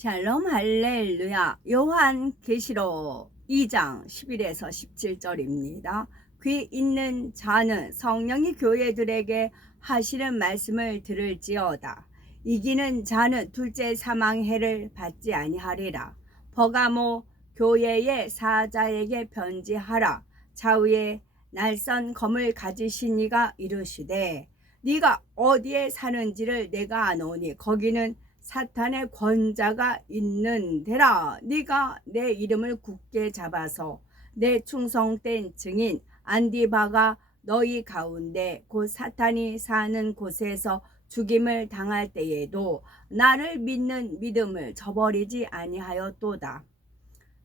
샬롬 할렐루야. 요한계시록 2장 11에서 17절입니다. 귀 있는 자는 성령이 교회들에게 하시는 말씀을 들을지어다. 이기는 자는 둘째 사망해를 받지 아니하리라. 버가모 교회의 사자에게 편지하라. 좌우에 날선 검을 가지신 이가 이르시되 네가 어디에 사는지를 내가 아노니 거기는 사탄의 권자가 있는 데라. 네가 내 이름을 굳게 잡아서 내 충성된 증인 안디바가 너희 가운데 곧 사탄이 사는 곳에서 죽임을 당할 때에도 나를 믿는 믿음을 저버리지 아니하였도다.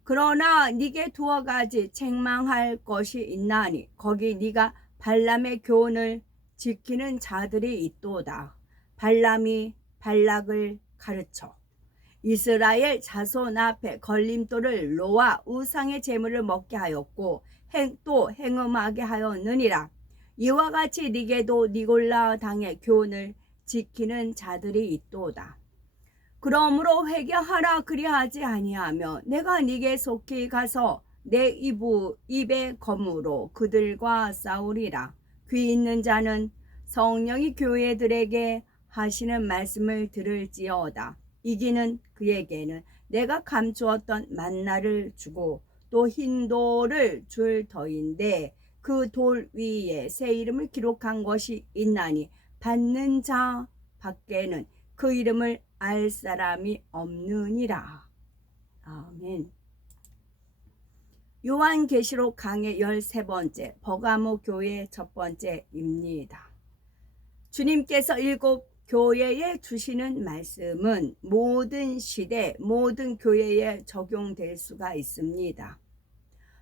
그러나 네게 두어 가지 책망할 것이 있나니 거기 네가 발람의 교훈을 지키는 자들이 있도다. 발람이 발락을 가르쳐 이스라엘 자손 앞에 걸림돌을 놓아 우상의 제물을 먹게 하였고 또 행음하게 하였느니라. 이와 같이 네게도 니골라 당의 교훈을 지키는 자들이 있도다. 그러므로 회개하라. 그리하지 아니하며 내가 네게 속히 가서 내 입의 검으로 그들과 싸우리라. 귀 있는 자는 성령이 교회들에게 하시는 말씀을 들을지어다. 이기는 그에게는 내가 감추었던 만나를 주고 또 흰 돌을 줄 터인데 그 돌 위에 새 이름을 기록한 것이 있나니 받는 자 밖에는 그 이름을 알 사람이 없느니라. 아멘. 요한계시록 강의 13번째 버가모 교회 첫 번째입니다. 주님께서 일곱 교회에 주시는 말씀은 모든 시대 모든 교회에 적용될 수가 있습니다.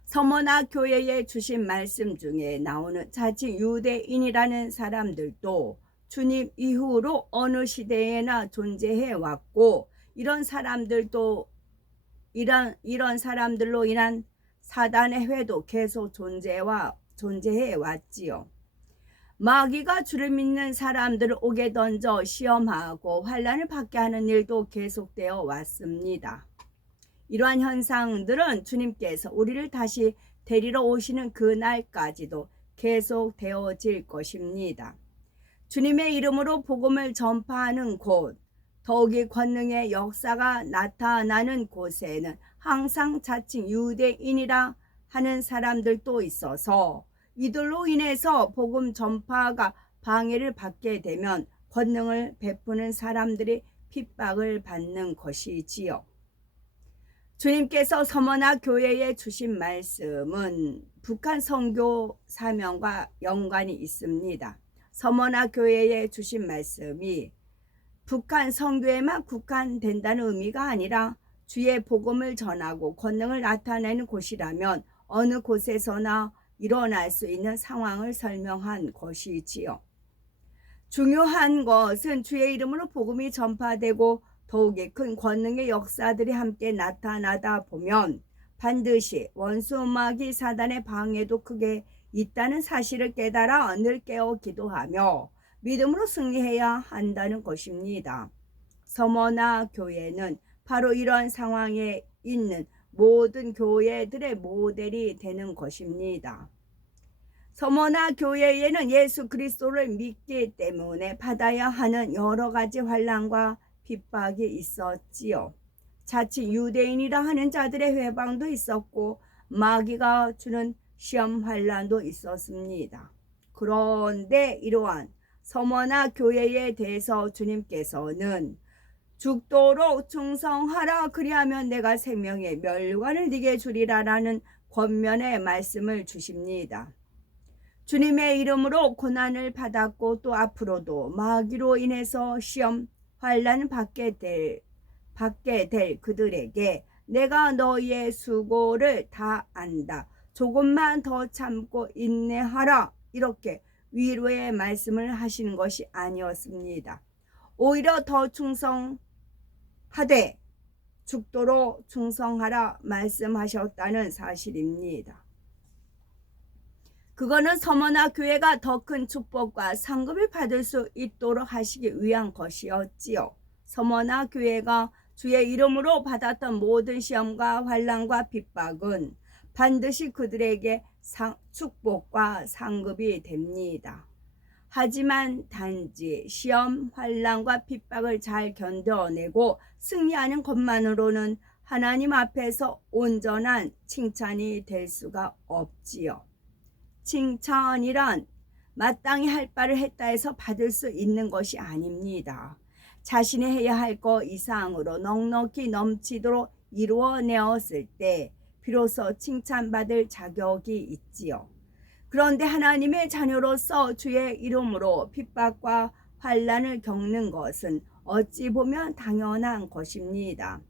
서머나 교회에 주신 말씀 중에 나오는 자칭 유대인이라는 사람들도 주님 이후로 어느 시대에나 존재해 왔고 이런 사람들로 인한 사단의 회도 계속 존재해 왔지요. 마귀가 주를 믿는 사람들을 옥에 던져 시험하고 환난을 받게 하는 일도 계속되어 왔습니다. 이러한 현상들은 주님께서 우리를 다시 데리러 오시는 그날까지도 계속되어질 것입니다. 주님의 이름으로 복음을 전파하는 곳, 더욱이 권능의 역사가 나타나는 곳에는 항상 자칭 유대인이라 하는 사람들도 있어서 이들로 인해서 복음 전파가 방해를 받게 되면 권능을 베푸는 사람들이 핍박을 받는 것이지요. 주님께서 서머나 교회에 주신 말씀은 북한 선교 사명과 연관이 있습니다. 서머나 교회에 주신 말씀이 북한 선교에만 국한된다는 의미가 아니라 주의 복음을 전하고 권능을 나타내는 곳이라면 어느 곳에서나 일어날 수 있는 상황을 설명한 것이지요. 중요한 것은 주의 이름으로 복음이 전파되고 더욱이 큰 권능의 역사들이 함께 나타나다 보면 반드시 원수 마귀 사단의 방해도 크게 있다는 사실을 깨달아 늘 깨어 기도하며 믿음으로 승리해야 한다는 것입니다. 서머나 교회는 바로 이런 상황에 있는 모든 교회들의 모델이 되는 것입니다. 서머나 교회에는 예수 그리스도를 믿기 때문에 받아야 하는 여러 가지 환난과 핍박이 있었지요. 자칭 유대인이라 하는 자들의 회방도 있었고 마귀가 주는 시험 환난도 있었습니다. 그런데 이러한 서머나 교회에 대해서 주님께서는 죽도록 충성하라. 그리하면 내가 생명의 멸관을 네게 주리라라는 권면의 말씀을 주십니다. 주님의 이름으로 고난을 받았고 또 앞으로도 마귀로 인해서 시험 환난을 받게 될 그들에게 내가 너희의 수고를 다 안다. 조금만 더 참고 인내하라. 이렇게 위로의 말씀을 하시는 것이 아니었습니다. 오히려 더 충성하되 죽도록 충성하라 말씀하셨다는 사실입니다. 그거는 서머나 교회가 더 큰 축복과 상급을 받을 수 있도록 하시기 위한 것이었지요. 서머나 교회가 주의 이름으로 받았던 모든 시험과 환난과 핍박은 반드시 그들에게 축복과 상급이 됩니다. 하지만 단지 시험, 환난과 핍박을 잘 견뎌내고 승리하는 것만으로는 하나님 앞에서 온전한 칭찬이 될 수가 없지요. 칭찬이란 마땅히 할 바를 했다 해서 받을 수 있는 것이 아닙니다. 자신이 해야 할 것 이상으로 넉넉히 넘치도록 이루어내었을 때 비로소 칭찬받을 자격이 있지요. 그런데 하나님의 자녀로서 주의 이름으로 핍박과 환난을 겪는 것은 어찌 보면 당연한 것입니다.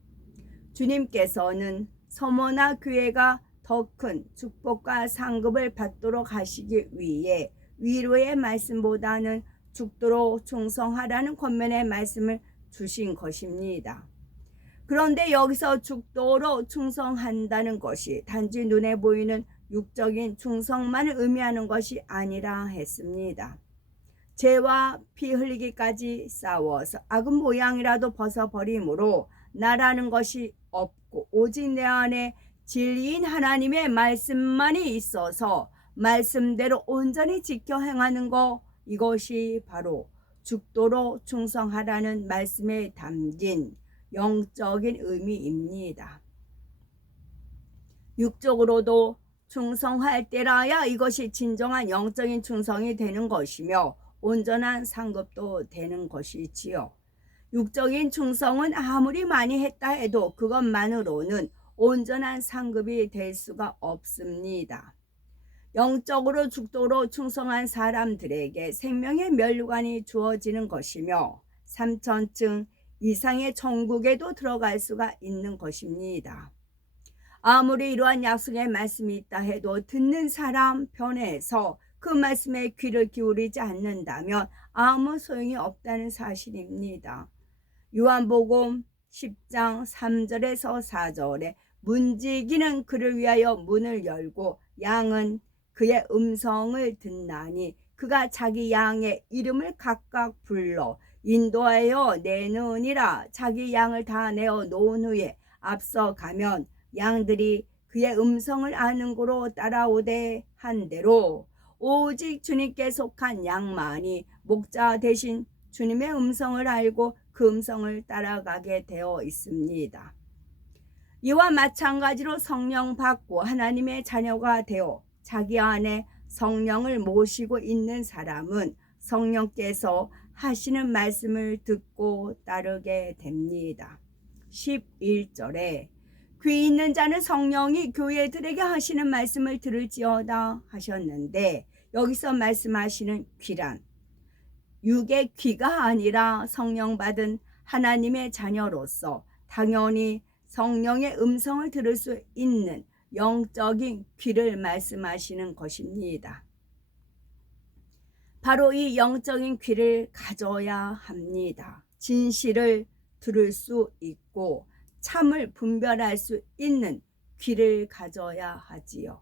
주님께서는 서머나 교회가 더 큰 축복과 상급을 받도록 하시기 위해 위로의 말씀보다는 죽도록 충성하라는 권면의 말씀을 주신 것입니다. 그런데 여기서 죽도록 충성한다는 것이 단지 눈에 보이는 육적인 충성만을 의미하는 것이 아니라 했습니다. 죄와 피 흘리기까지 싸워서 악은 모양이라도 벗어버림으로 나라는 것이 없고 오직 내 안에 진리인 하나님의 말씀만이 있어서 말씀대로 온전히 지켜 행하는 것, 이것이 바로 죽도록 충성하라는 말씀에 담긴 영적인 의미입니다. 육적으로도 충성할 때라야 이것이 진정한 영적인 충성이 되는 것이며 온전한 상급도 되는 것이지요. 육적인 충성은 아무리 많이 했다 해도 그것만으로는 온전한 상급이 될 수가 없습니다. 영적으로 죽도록 충성한 사람들에게 생명의 면류관이 주어지는 것이며 3천층 이상의 천국에도 들어갈 수가 있는 것입니다. 아무리 이러한 약속의 말씀이 있다 해도 듣는 사람 편에서 그 말씀에 귀를 기울이지 않는다면 아무 소용이 없다는 사실입니다. 요한복음 10장 3절에서 4절에 문지기는 그를 위하여 문을 열고 양은 그의 음성을 듣나니 그가 자기 양의 이름을 각각 불러 인도하여 내느니라. 자기 양을 다 내어 놓은 후에 앞서 가면 양들이 그의 음성을 아는 고로 따라오되 한대로 오직 주님께 속한 양만이 목자 대신 주님의 음성을 알고 그 음성을 따라가게 되어 있습니다. 이와 마찬가지로 성령 받고 하나님의 자녀가 되어 자기 안에 성령을 모시고 있는 사람은 성령께서 하시는 말씀을 듣고 따르게 됩니다. 11절에 귀 있는 자는 성령이 교회들에게 하시는 말씀을 들을지어다 하셨는데 여기서 말씀하시는 귀란 육의 귀가 아니라 성령 받은 하나님의 자녀로서 당연히 성령의 음성을 들을 수 있는 영적인 귀를 말씀하시는 것입니다. 바로 이 영적인 귀를 가져야 합니다. 진실을 들을 수 있고 참을 분별할 수 있는 귀를 가져야 하지요.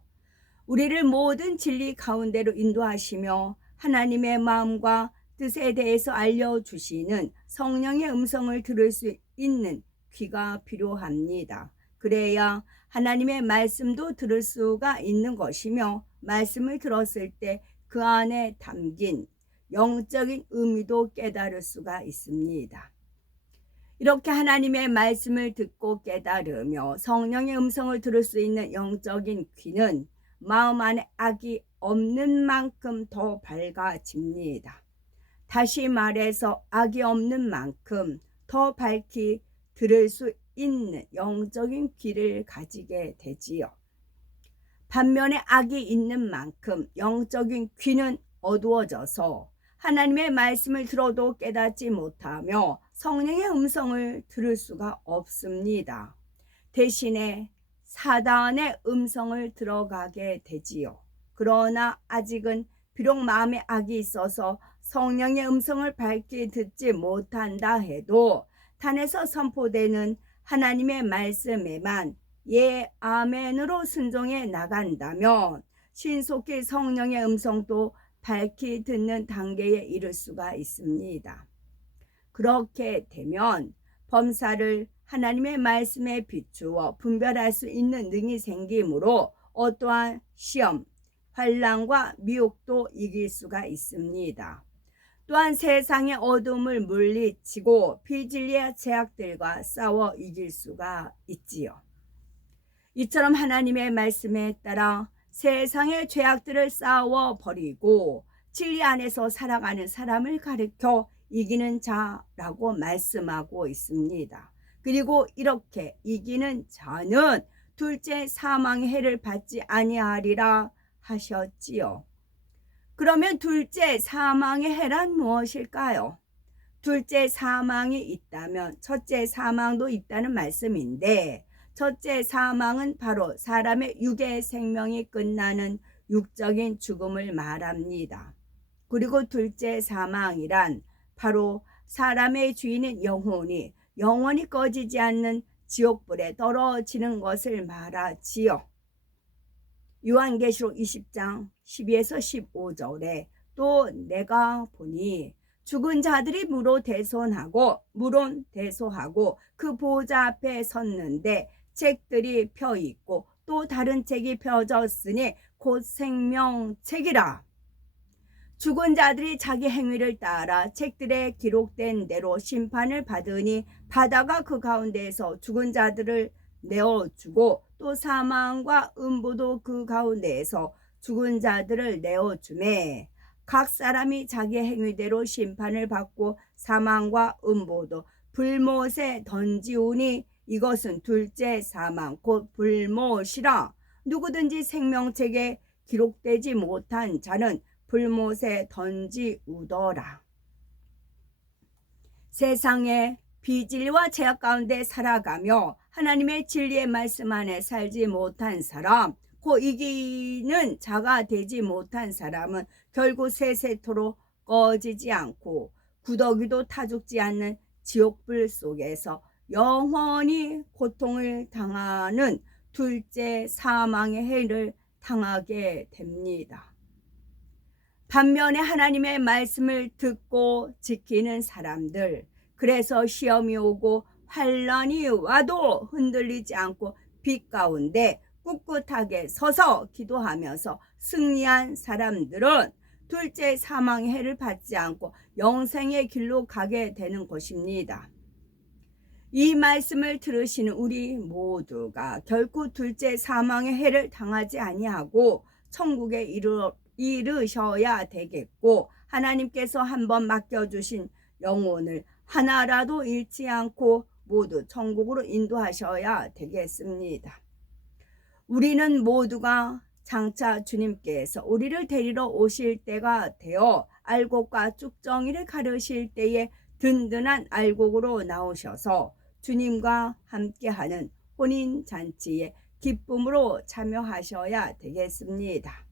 우리를 모든 진리 가운데로 인도하시며 하나님의 마음과 뜻에 대해서 알려주시는 성령의 음성을 들을 수 있는 귀가 필요합니다. 그래야 하나님의 말씀도 들을 수가 있는 것이며 말씀을 들었을 때 그 안에 담긴 영적인 의미도 깨달을 수가 있습니다. 이렇게 하나님의 말씀을 듣고 깨달으며 성령의 음성을 들을 수 있는 영적인 귀는 마음 안에 악이 없는 만큼 더 밝아집니다. 다시 말해서 악이 없는 만큼 더 밝히 들을 수 있는 영적인 귀를 가지게 되지요. 반면에 악이 있는 만큼 영적인 귀는 어두워져서 하나님의 말씀을 들어도 깨닫지 못하며 성령의 음성을 들을 수가 없습니다. 대신에 사단의 음성을 들어가게 되지요. 그러나 아직은 비록 마음에 악이 있어서 성령의 음성을 밝게 듣지 못한다 해도 단에서 선포되는 하나님의 말씀에만 예, 아멘으로 순종해 나간다면 신속히 성령의 음성도 밝히 듣는 단계에 이를 수가 있습니다. 그렇게 되면 범사를 하나님의 말씀에 비추어 분별할 수 있는 능이 생기므로 어떠한 시험, 환난과 미혹도 이길 수가 있습니다. 또한 세상의 어둠을 물리치고 비진리의 죄악들과 싸워 이길 수가 있지요. 이처럼 하나님의 말씀에 따라 세상의 죄악들을 싸워 버리고 진리 안에서 살아가는 사람을 가르쳐 이기는 자라고 말씀하고 있습니다. 그리고 이렇게 이기는 자는 둘째 사망의 해를 받지 아니하리라 하셨지요. 그러면 둘째 사망의 해란 무엇일까요? 둘째 사망이 있다면 첫째 사망도 있다는 말씀인데, 첫째 사망은 바로 사람의 육의 생명이 끝나는 육적인 죽음을 말합니다. 그리고 둘째 사망이란 바로 사람의 주인인 영원히 꺼지지 않는 지옥불에 떨어지는 것을 말하지요. 요한계시록 20장 12에서 15절에 또 내가 보니 죽은 자들이 무론 대소하고 그 보좌 앞에 섰는데 책들이 펴 있고 또 다른 책이 펴졌으니 곧 생명책이라. 죽은 자들이 자기 행위를 따라 책들에 기록된 대로 심판을 받으니 바다가 그 가운데에서 죽은 자들을 내어주고 또 사망과 음부도 그 가운데에서 죽은 자들을 내어주매 각 사람이 자기 행위대로 심판을 받고 사망과 음부도 불못에 던지우니 이것은 둘째 사망 곧 불못이라. 누구든지 생명책에 기록되지 못한 자는 불못에 던지우더라. 세상의 비진리와 죄악 가운데 살아가며 하나님의 진리의 말씀 안에 살지 못한 사람, 곧 이기는 자가 되지 못한 사람은 결국 세세토록 꺼지지 않고 구더기도 타죽지 않는 지옥불 속에서 영원히 고통을 당하는 둘째 사망의 해를 당하게 됩니다. 반면에 하나님의 말씀을 듣고 지키는 사람들, 그래서 시험이 오고 환난이 와도 흔들리지 않고 빛 가운데 꿋꿋하게 서서 기도하면서 승리한 사람들은 둘째 사망의 해를 받지 않고 영생의 길로 가게 되는 것입니다. 이 말씀을 들으시는 우리 모두가 결코 둘째 사망의 해를 당하지 아니하고 천국에 이르셔야 되겠고, 하나님께서 한번 맡겨주신 영혼을 하나라도 잃지 않고 모두 천국으로 인도하셔야 되겠습니다. 우리는 모두가 장차 주님께서 우리를 데리러 오실 때가 되어 알곡과 쭉정이를 가르실 때에 든든한 알곡으로 나오셔서 주님과 함께하는 혼인잔치에 기쁨으로 참여하셔야 되겠습니다.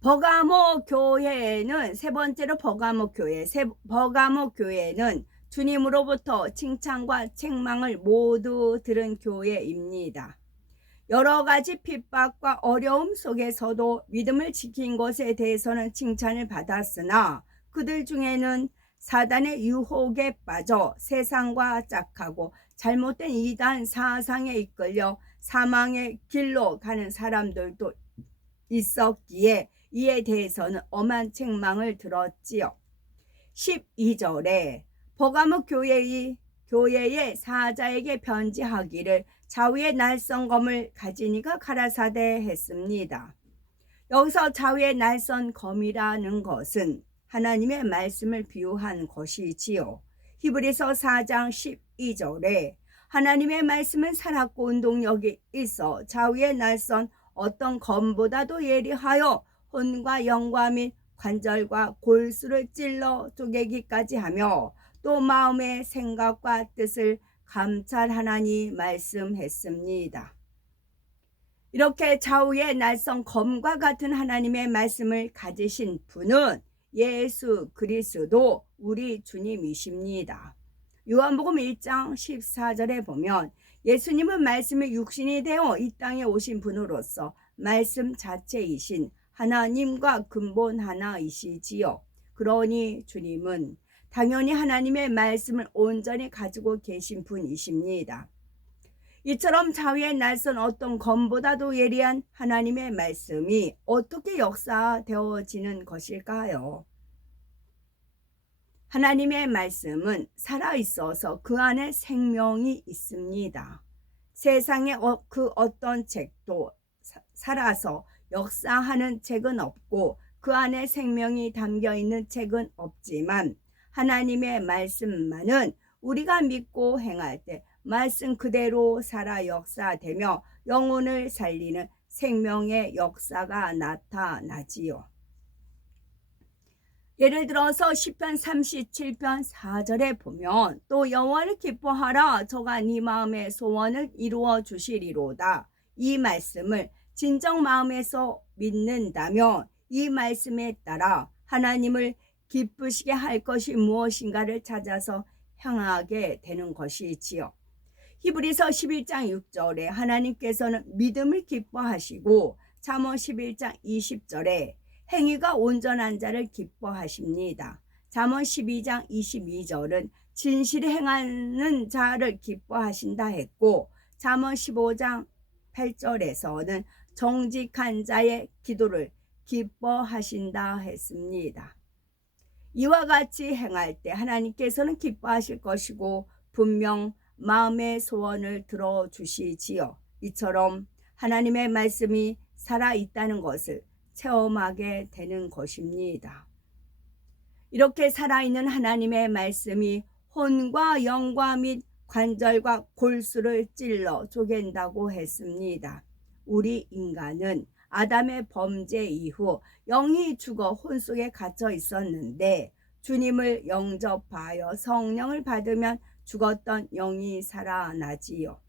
버가모 교회는 세 번째로 버가모 교회는 주님으로부터 칭찬과 책망을 모두 들은 교회입니다. 여러 가지 핍박과 어려움 속에서도 믿음을 지킨 것에 대해서는 칭찬을 받았으나 그들 중에는 사단의 유혹에 빠져 세상과 짝하고 잘못된 이단 사상에 이끌려 사망의 길로 가는 사람들도 있었기에 이에 대해서는 엄한 책망을 들었지요. 12절에 버가모 교회의 사자에게 편지하기를 좌우의 날선 검을 가진 이가 가라사대 했습니다. 여기서 좌우의 날선 검이라는 것은 하나님의 말씀을 비유한 것이지요. 히브리서 4장 12절에 하나님의 말씀은 살았고 운동력이 있어 좌우의 날선 어떤 검보다도 예리하여 혼과 영과 및 관절과 골수를 찔러 쪼개기까지 하며 또 마음의 생각과 뜻을 감찰하나니 말씀했습니다. 이렇게 좌우의 날선 검과 같은 하나님의 말씀을 가지신 분은 예수 그리스도 우리 주님이십니다. 요한복음 1장 14절에 보면 예수님은 말씀이 육신이 되어 이 땅에 오신 분으로서 말씀 자체이신 하나님과 근본 하나이시지요. 그러니 주님은 당연히 하나님의 말씀을 온전히 가지고 계신 분이십니다. 이처럼 자위에 날선 어떤 검보다도 예리한 하나님의 말씀이 어떻게 역사되어지는 것일까요? 하나님의 말씀은 살아있어서 그 안에 생명이 있습니다. 세상에 그 어떤 책도 살아서 역사하는 책은 없고 그 안에 생명이 담겨 있는 책은 없지만 하나님의 말씀만은 우리가 믿고 행할 때 말씀 그대로 살아 역사되며 영혼을 살리는 생명의 역사가 나타나지요. 예를 들어서 시편 37편 4절에 보면 또 여호와를 기뻐하라 저가 네 마음의 소원을 이루어 주시리로다. 이 말씀을 진정 마음에서 믿는다면 이 말씀에 따라 하나님을 기쁘시게 할 것이 무엇인가를 찾아서 향하게 되는 것이지요. 히브리서 11장 6절에 하나님께서는 믿음을 기뻐하시고 잠언 11장 20절에 행위가 온전한 자를 기뻐하십니다. 잠언 12장 22절은 진실히 행하는 자를 기뻐하신다 했고 잠언 15장 8절에서는 정직한 자의 기도를 기뻐하신다 했습니다. 이와 같이 행할 때 하나님께서는 기뻐하실 것이고 분명 마음의 소원을 들어주시지요. 이처럼 하나님의 말씀이 살아있다는 것을 체험하게 되는 것입니다. 이렇게 살아있는 하나님의 말씀이 혼과 영과 및 관절과 골수를 찔러 쪼갠다고 했습니다. 우리 인간은 아담의 범죄 이후 영이 죽어 혼 속에 갇혀 있었는데 주님을 영접하여 성령을 받으면 죽었던 영이 살아나지요.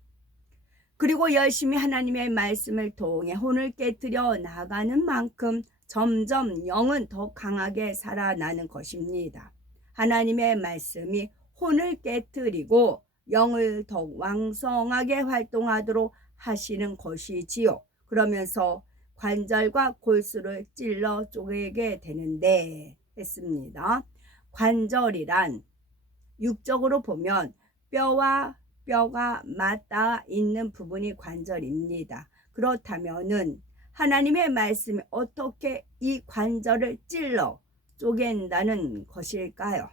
그리고 열심히 하나님의 말씀을 통해 혼을 깨뜨려 나가는 만큼 점점 영은 더 강하게 살아나는 것입니다. 하나님의 말씀이 혼을 깨뜨리고 영을 더욱 왕성하게 활동하도록 하시는 것이지요. 그러면서 관절과 골수를 찔러 쪼개게 되는데 했습니다. 관절이란 육적으로 보면 뼈와 뼈가 맞닿아 있는 부분이 관절입니다. 그렇다면은 하나님의 말씀이 어떻게 이 관절을 찔러 쪼갠다는 것일까요?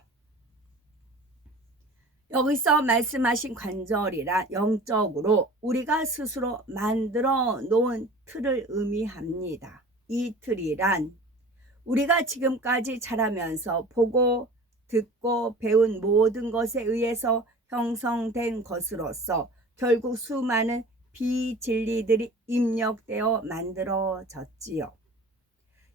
여기서 말씀하신 관절이란 영적으로 우리가 스스로 만들어 놓은 틀을 의미합니다. 이 틀이란 우리가 지금까지 자라면서 보고 듣고 배운 모든 것에 의해서 형성된 것으로서 결국 수많은 비진리들이 입력되어 만들어졌지요.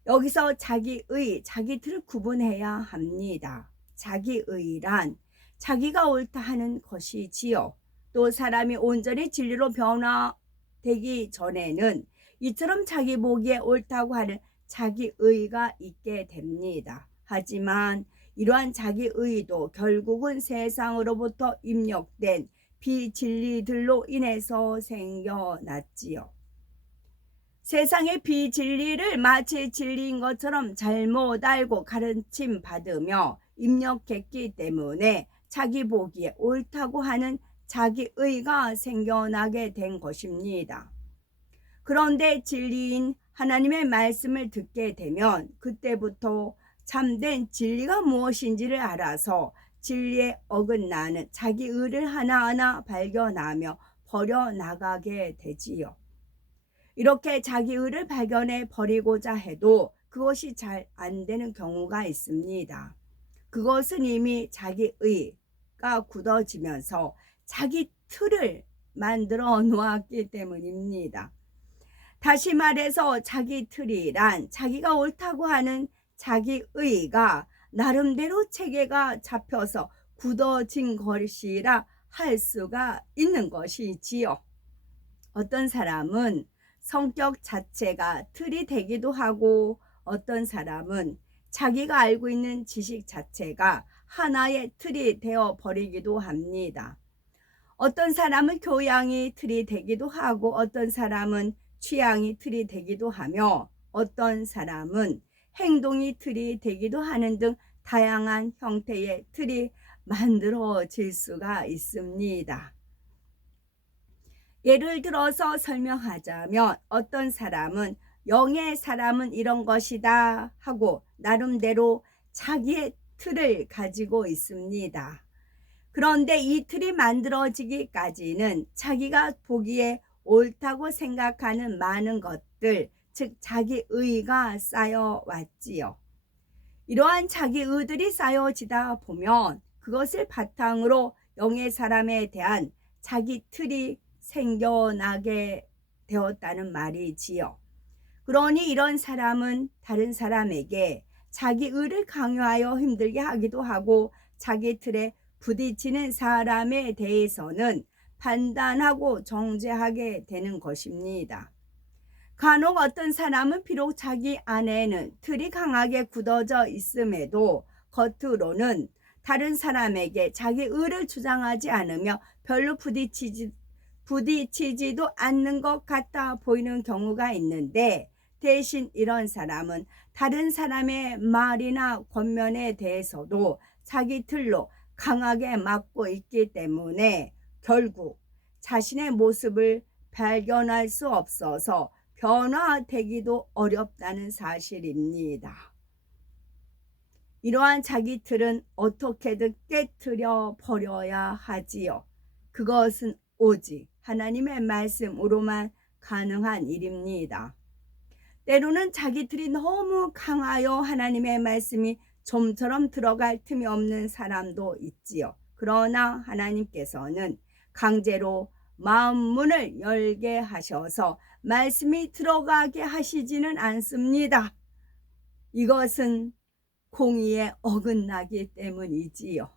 여기서 자기의, 자기 틀을 구분해야 합니다. 자기의란 자기가 옳다 하는 것이지요. 또 사람이 온전히 진리로 변화되기 전에는 이처럼 자기 보기에 옳다고 하는 자기의가 있게 됩니다. 하지만 이러한 자기의도 결국은 세상으로부터 입력된 비진리들로 인해서 생겨났지요. 세상의 비진리를 마치 진리인 것처럼 잘못 알고 가르침 받으며 입력했기 때문에 자기 보기에 옳다고 하는 자기의가 생겨나게 된 것입니다. 그런데 진리인 하나님의 말씀을 듣게 되면 그때부터 참된 진리가 무엇인지를 알아서 진리에 어긋나는 자기의를 하나하나 발견하며 버려나가게 되지요. 이렇게 자기의를 발견해 버리고자 해도 그것이 잘 안 되는 경우가 있습니다. 그것은 이미 자기의가 굳어지면서 자기 틀을 만들어 놓았기 때문입니다. 다시 말해서 자기 틀이란 자기가 옳다고 하는 자기의가 나름대로 체계가 잡혀서 굳어진 것이라 할 수가 있는 것이지요. 어떤 사람은 성격 자체가 틀이 되기도 하고 어떤 사람은 자기가 알고 있는 지식 자체가 하나의 틀이 되어 버리기도 합니다. 어떤 사람은 교양이 틀이 되기도 하고 어떤 사람은 취향이 틀이 되기도 하며 어떤 사람은 행동이 틀이 되기도 하는 등 다양한 형태의 틀이 만들어질 수가 있습니다. 예를 들어서 설명하자면 어떤 사람은 영의 사람은 이런 것이다 하고 나름대로 자기의 틀을 가지고 있습니다. 그런데 이 틀이 만들어지기까지는 자기가 보기에 옳다고 생각하는 많은 것들, 즉 자기 의가 쌓여왔지요. 이러한 자기 의들이 쌓여지다 보면 그것을 바탕으로 영의 사람에 대한 자기 틀이 생겨나게 되었다는 말이지요. 그러니 이런 사람은 다른 사람에게 자기 의를 강요하여 힘들게 하기도 하고 자기 틀에 부딪히는 사람에 대해서는 판단하고 정죄하게 되는 것입니다. 간혹 어떤 사람은 비록 자기 안에는 틀이 강하게 굳어져 있음에도 겉으로는 다른 사람에게 자기 의를 주장하지 않으며 별로 부딪히지도 않는 것 같아 보이는 경우가 있는데, 대신 이런 사람은 다른 사람의 말이나 권면에 대해서도 자기 틀로 강하게 막고 있기 때문에 결국 자신의 모습을 발견할 수 없어서 변화되기도 어렵다는 사실입니다. 이러한 자기 틀은 어떻게든 깨트려 버려야 하지요. 그것은 오직 하나님의 말씀으로만 가능한 일입니다. 때로는 자기 틀이 너무 강하여 하나님의 말씀이 좀처럼 들어갈 틈이 없는 사람도 있지요. 그러나 하나님께서는 강제로 마음 문을 열게 하셔서 말씀이 들어가게 하시지는 않습니다. 이것은 공의에 어긋나기 때문이지요.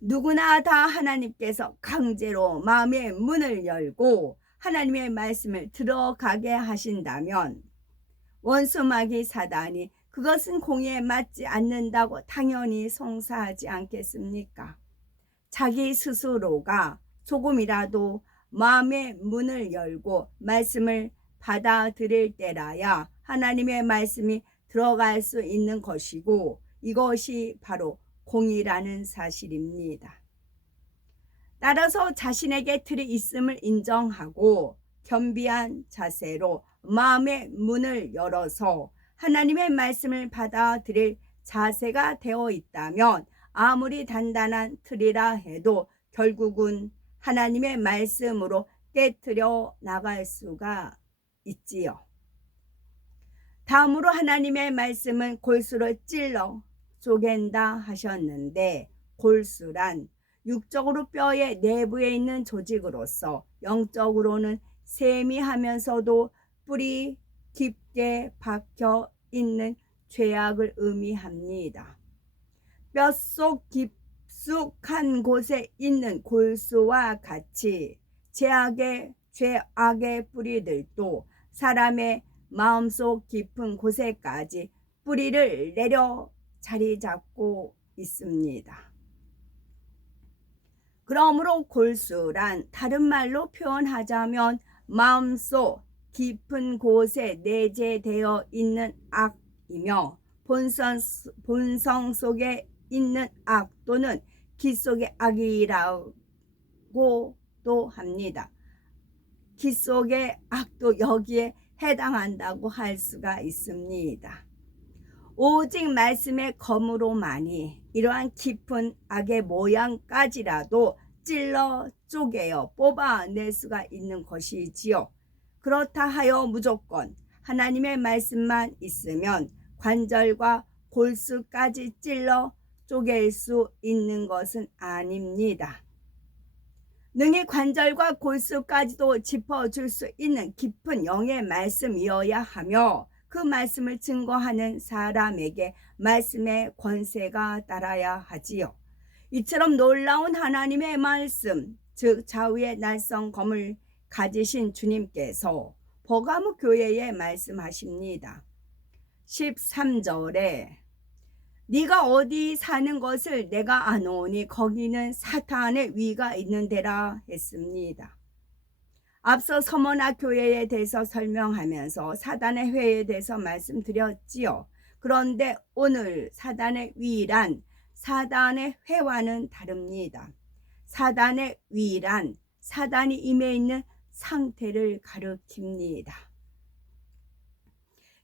누구나 다 하나님께서 강제로 마음의 문을 열고 하나님의 말씀을 들어가게 하신다면 원수 마귀 사단이 그것은 공의에 맞지 않는다고 당연히 송사하지 않겠습니까? 자기 스스로가 조금이라도 마음의 문을 열고 말씀을 받아들일 때라야 하나님의 말씀이 들어갈 수 있는 것이고, 이것이 바로 공의라는 사실입니다. 따라서 자신에게 틀이 있음을 인정하고 겸비한 자세로 마음의 문을 열어서 하나님의 말씀을 받아들일 자세가 되어 있다면 아무리 단단한 틀이라 해도 결국은 하나님의 말씀으로 깨트려 나갈 수가 있지요. 다음으로 하나님의 말씀은 골수로 찔러 쪼갠다 하셨는데, 골수란 육적으로 뼈의 내부에 있는 조직으로서 영적으로는 세미하면서도 뿌리 깊게 박혀 있는 죄악을 의미합니다. 뼛속 깊숙한 곳에 있는 골수와 같이 죄악의 뿌리들도 사람의 마음속 깊은 곳에까지 뿌리를 내려 자리 잡고 있습니다. 그러므로 골수란 다른 말로 표현하자면 마음속 깊은 곳에 내재되어 있는 악이며 본성 속에 있는 악 또는 기 속의 악이라고도 합니다. 기 속의 악도 여기에 해당한다고 할 수가 있습니다. 오직 말씀의 검으로만이 이러한 깊은 악의 모양까지라도 찔러 쪼개어 뽑아낼 수가 있는 것이지요. 그렇다 하여 무조건 하나님의 말씀만 있으면 관절과 골수까지 찔러 쪼갤 수 있는 것은 아닙니다. 능히 관절과 골수까지도 짚어줄 수 있는 깊은 영의 말씀이어야 하며, 그 말씀을 증거하는 사람에게 말씀의 권세가 따라야 하지요. 이처럼 놀라운 하나님의 말씀, 즉 좌우의 날성 검을 가지신 주님께서 버가모 교회에 말씀하십니다. 13절에 네가 어디 사는 것을 내가 아노니 거기는 사탄의 위가 있는 데라 했습니다. 앞서 서머나 교회에 대해서 설명하면서 사단의 회에 대해서 말씀드렸지요. 그런데 오늘 사단의 위란 사단의 회와는 다릅니다. 사단의 위란 사단이 임해 있는 상태를 가리킵니다.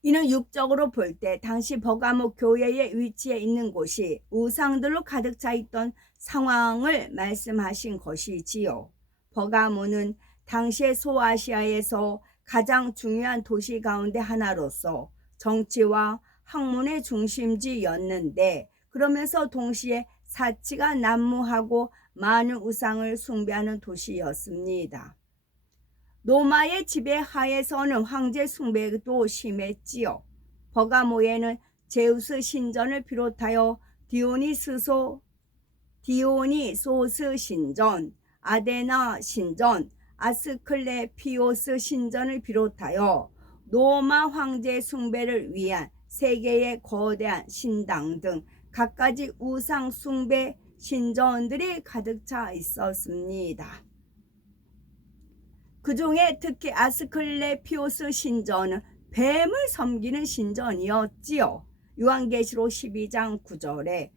이는 육적으로 볼 때 당시 버가모 교회의 위치에 있는 곳이 우상들로 가득 차 있던 상황을 말씀하신 것이지요. 버가모는 당시의 소아시아에서 가장 중요한 도시 가운데 하나로서 정치와 학문의 중심지였는데, 그러면서 동시에 사치가 난무하고 많은 우상을 숭배하는 도시였습니다. 로마의 지배하에서는 황제 숭배도 심했지요. 버가모에는 제우스 신전을 비롯하여 디오니소스 신전, 아데나 신전, 아스클레피오스 신전을 비롯하여 로마 황제 숭배를 위한 세계의 거대한 신당 등 갖가지 우상 숭배 신전들이 가득 차 있었습니다. 그 중에 특히 아스클레피오스 신전은 뱀을 섬기는 신전이었지요. 요한계시록 12장 9절에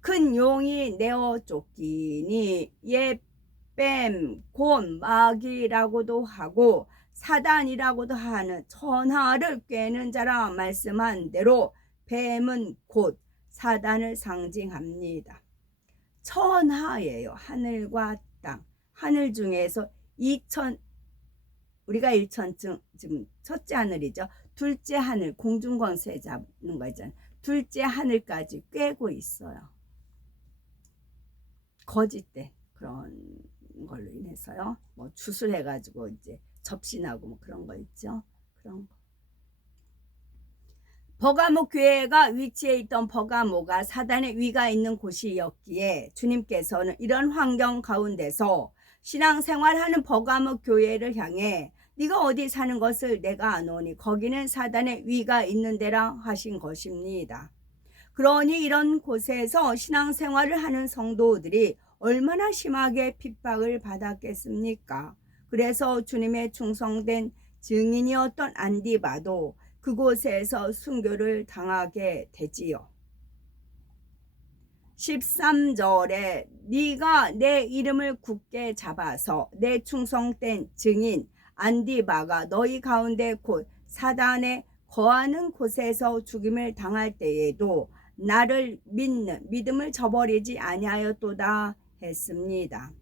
큰 용이 내어 쫓기니 옛 뱀, 곧 마귀라고도 하고 사단이라고도 하는 천하를 꿰는 자라 말씀한 대로 뱀은 곧 사단을 상징합니다. 천하예요. 하늘과 땅. 하늘 중에서 우리가 1천층 지금 첫째 하늘이죠. 둘째 하늘 공중권세 잡는 거 있잖아요. 둘째 하늘까지 꿰고 있어요. 거짓된 그런 걸로 인해서요. 뭐 주술해가지고 이제 접신하고 뭐 그런 거 있죠. 그런 거. 버가모 교회가 위치해 있던 버가모가 사단의 위가 있는 곳이었기에 주님께서는 이런 환경 가운데서 신앙생활하는 버가모 교회를 향해 네가 어디 사는 것을 내가 아노니 거기는 사단의 위가 있는 데라 하신 것입니다. 그러니 이런 곳에서 신앙생활을 하는 성도들이 얼마나 심하게 핍박을 받았겠습니까? 그래서 주님의 충성된 증인이었던 안디바도 그곳에서 순교를 당하게 되지요. 13절에 네가 내 이름을 굳게 잡아서 내 충성된 증인 안디바가 너희 가운데 곧 사단에 거하는 곳에서 죽임을 당할 때에도 나를 믿는 믿음을 저버리지 아니하였도다 했습니다.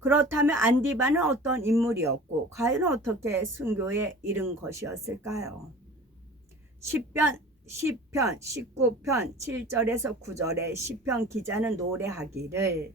그렇다면 안디바는 어떤 인물이었고 과연 어떻게 순교에 이른 것이었을까요? 시편 19편 7절에서 9절에 시편 기자는 노래하기를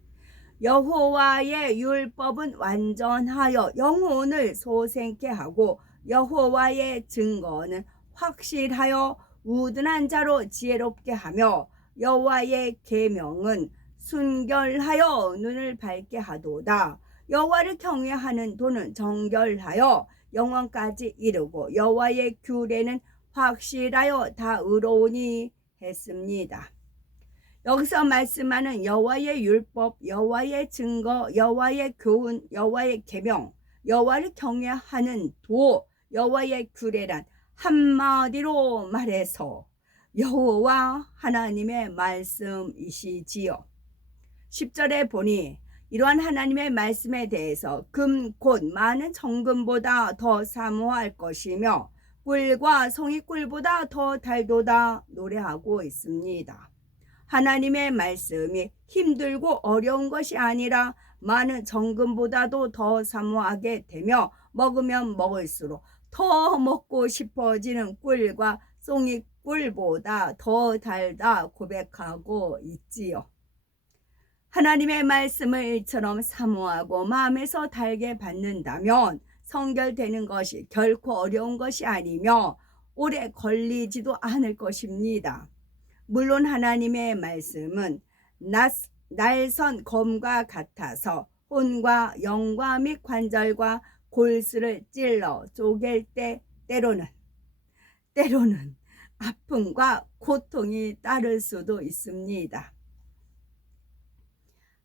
여호와의 율법은 완전하여 영혼을 소생케 하고 여호와의 증거는 확실하여 우둔한 자로 지혜롭게 하며 여호와의 계명은 순결하여 눈을 밝게 하도다. 여호와를 경외하는 도는 정결하여 영원까지 이르고 여호와의 규례는 확실하여 다 의로우니 했습니다. 여기서 말씀하는 여호와의 율법, 여호와의 증거, 여호와의 교훈, 여호와의 계명, 여호와를 경외하는 도, 여호와의 규례란 한마디로 말해서 여호와 하나님의 말씀이시지요. 10절에 보니 이러한 하나님의 말씀에 대해서 금 곧 많은 정금보다 더 사모할 것이며 꿀과 송이꿀보다 더 달도다 노래하고 있습니다. 하나님의 말씀이 힘들고 어려운 것이 아니라 많은 정금보다도 더 사모하게 되며 먹으면 먹을수록 더 먹고 싶어지는 꿀과 송이꿀보다 더 달다 고백하고 있지요. 하나님의 말씀을 일처럼 사모하고 마음에서 달게 받는다면 성결되는 것이 결코 어려운 것이 아니며 오래 걸리지도 않을 것입니다. 물론 하나님의 말씀은 날선 검과 같아서 혼과 영과 및 관절과 골수를 찔러 쪼갤 때 때로는 아픔과 고통이 따를 수도 있습니다.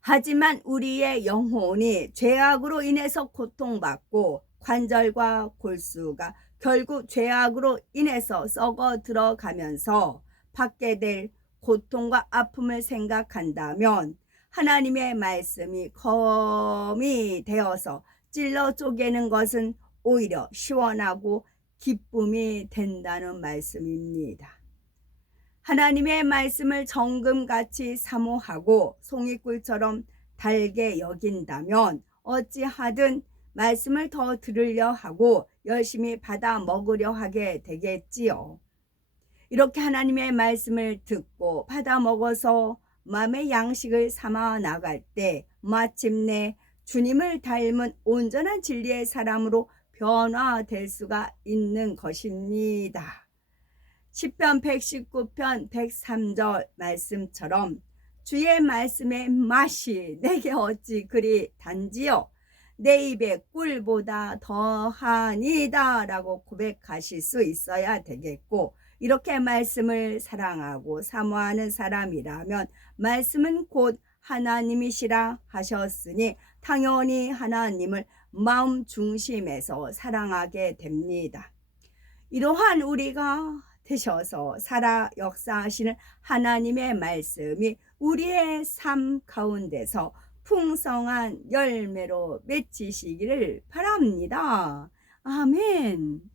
하지만 우리의 영혼이 죄악으로 인해서 고통받고 관절과 골수가 결국 죄악으로 인해서 썩어 들어가면서 받게 될 고통과 아픔을 생각한다면 하나님의 말씀이 검이 되어서 찔러 쪼개는 것은 오히려 시원하고 기쁨이 된다는 말씀입니다. 하나님의 말씀을 정금같이 사모하고 송이꿀처럼 달게 여긴다면 어찌하든 말씀을 더 들으려 하고 열심히 받아 먹으려 하게 되겠지요. 이렇게 하나님의 말씀을 듣고 받아 먹어서 마음의 양식을 삼아 나갈 때 마침내 주님을 닮은 온전한 진리의 사람으로 변화될 수가 있는 것입니다. 시편 119편 103절 말씀처럼 주의 말씀의 맛이 내게 어찌 그리 단지요 내 입에 꿀보다 더하니다 라고 고백하실 수 있어야 되겠고, 이렇게 말씀을 사랑하고 사모하는 사람이라면 말씀은 곧 하나님이시라 하셨으니 당연히 하나님을 마음 중심에서 사랑하게 됩니다. 이러한 우리가 되셔서 살아 역사하시는 하나님의 말씀이 우리의 삶 가운데서 풍성한 열매로 맺히시기를 바랍니다. 아멘.